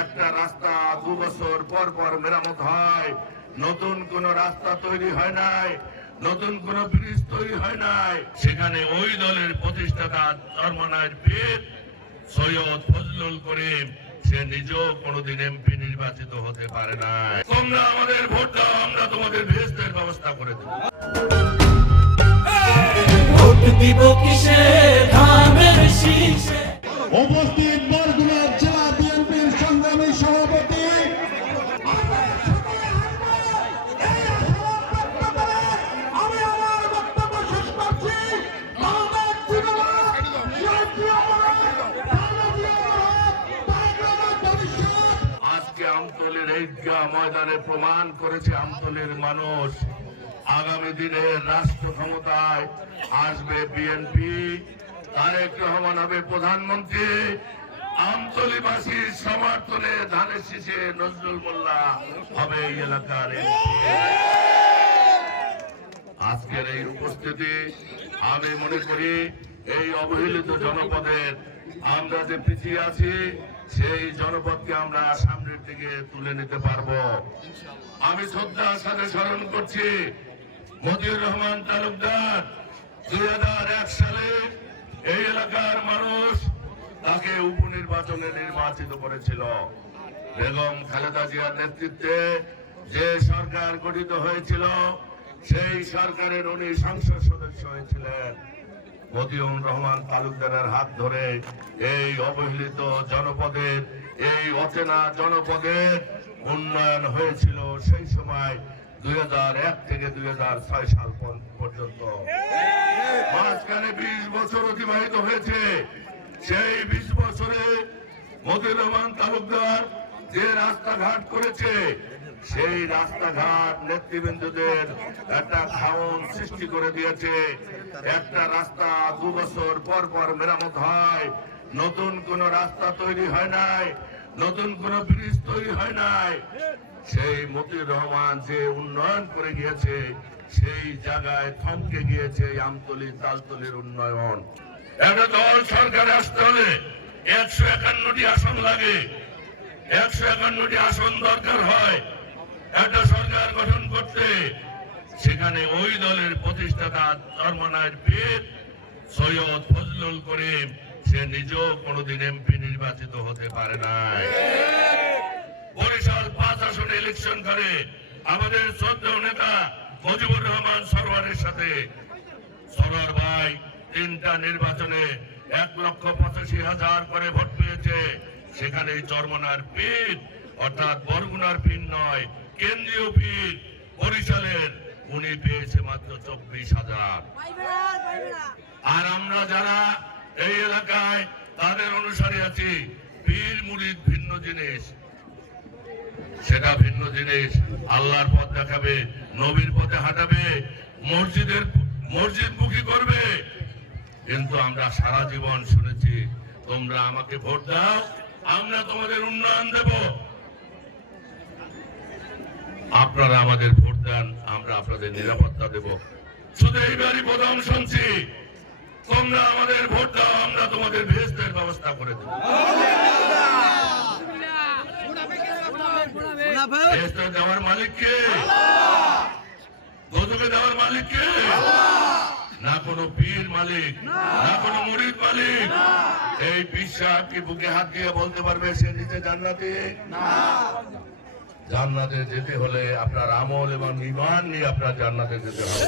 একটা রাস্তা 2 বছর পর পর মেরামত হয়, নতুন কোন রাস্তা তৈরি হয় নাই, নতুন কোন ব্রিজ তৈরি হয় নাই। সেখানে ওই দলের প্রতিষ্ঠাতা চরমনায়ের পীর সৈয়দ ফজলুল করিম সে নিজেও কোনোদিন এমপি নির্বাচিত হতে পারে নাই। তোমরা আমাদের ভোট দাও, আমরা তোমাদের ভেস্তের ব্যবস্থা করে দেব। ভোট দিব কিসে ধানের শীষে। উপস্থিত বরগুনা জেলা বিএনপির সংগ্রামী সভাপতি আমি আমার বক্তব্য শেষ করছি। আজকে আমতলীর ঈদগাহ ময়দানে প্রমাণ করেছে আমতলীর মানুষ আগামী দিনে রাষ্ট্র ক্ষমতায় আসবে বিএনপি, তারেক রহমান হবে প্রধানমন্ত্রী, আমতলীবাসীর সমর্থনে ধানের শীষে নজরুল মোল্লা হবে এই এলাকার এমপি। আজকের এই উপস্থিতি আমি মনে করি এই অবহেলিত জনপদের আমরা যে পিছিয়ে আছি সেই জনপদকে আমরা সামনের দিকে তুলে নিতে পারবো। আমি শ্রদ্ধার সাথে স্মরণ করছি মতিউর রহমান তালুকদার 2001 সালে এই এলাকার মানুষ তাকে উপনির্বাচনে নির্বাচিত করেছিল। বেগম খালেদা জিয়ার নেতৃত্বে যে সরকার গঠিত হয়েছিল সেই সরকারের উনি সংসদ সদস্য হয়েছিলেন। মতিউর রহমান তালুকদারের হাত ধরে এই অবহেলিত জনপদের, এই অচেনা জনপদের উন্নয়ন হয়েছিল সেই সময় 2001 থেকে 2006 সাল পর্যন্ত। মাঝখানে 20 বছর অতিবাহিত হয়েছে। সেই 20 বছরে মতিউর রহমান তালুকদার যে রাস্তাঘাট করেছে সেই রাস্তাঘাট নেতৃবৃন্দদের একটা খাওন সৃষ্টি করে দিয়েছে। একটা রাস্তা 2 বছর পর পর মেরামত হয়, নতুন কোন রাস্তা তৈরি হয় নাই, নতুন কোন ব্রিজ তৈরি হয় নাই। সেই মতিউর রহমান যে উন্নয়ন করে গিয়েছে সেই জায়গায় থমকে গিয়েছে আমতলী তালতলীর উন্নয়ন। একটা দল সরকারে আসতে হলে 151টি আসন লাগে, 151টি আসন দরকার হয় একটা সরকার গঠন করতে। সেখানে ওই দলের প্রতিষ্ঠাতা চরমনায়ের পীর সৈয়দ ফজলুল করিম সে নিজেও কোনোদিন এমপি নির্বাচিত হতে পারে নাই। বরিশাল 5 আসনে ইলেকশন করে আমাদের শ্রদ্ধেয় নেতা মুজিবুর রহমান সরওয়ারের সাথে সরওয়ার ভাই 3টা নির্বাচনে 1,85,000 করে ভোট পেয়েছে। সেখানে চরমনার পীর অর্থাৎ বরগুনার পীর নয়, কেন্দ্রীয় পীর বরিশালের উনি পেয়েছে মাত্র 24,000। আর আমরা যারা এই এলাকায় তাদের অনুসারী আছি, পীর মুরিদ ভিন্ন জিনিস, সেটা ভিন্ন জিনিস। আল্লাহর পথ দেখাবে, নবীর পথে হাঁটাবে, মসজিদমুখী করবে। কিন্তু আমরা সারা জীবন শুনেছি তোমরা আমাকে ভোট দাও, আমরা তোমাদের উন্নয়ন দেব। আপনারা আমাদের ভোট দেন, আমরা আপনাদের নিরাপত্তা দেব। শুধু এইবারই প্রথম শুনছি তোমরা আমাদের ভোট দাও, আমরা তোমাদের ভেস্তের ব্যবস্থা করে দেব। ভেস্তে দেওয়ার মালিক কে? গজবে দেওয়ার মালিক কে? না কোনো পীর মালিক, না কোনো মুরিদ মালিক। এই বিশ্বাস কি বুকে হাত দিয়ে বলতে পারবে সে নিজে জান্নাতে? জান্নাতে যেতে হলে আপনার আমল এবং ঈমান নিয়ে আপনার জান্নাতে যেতে হবে।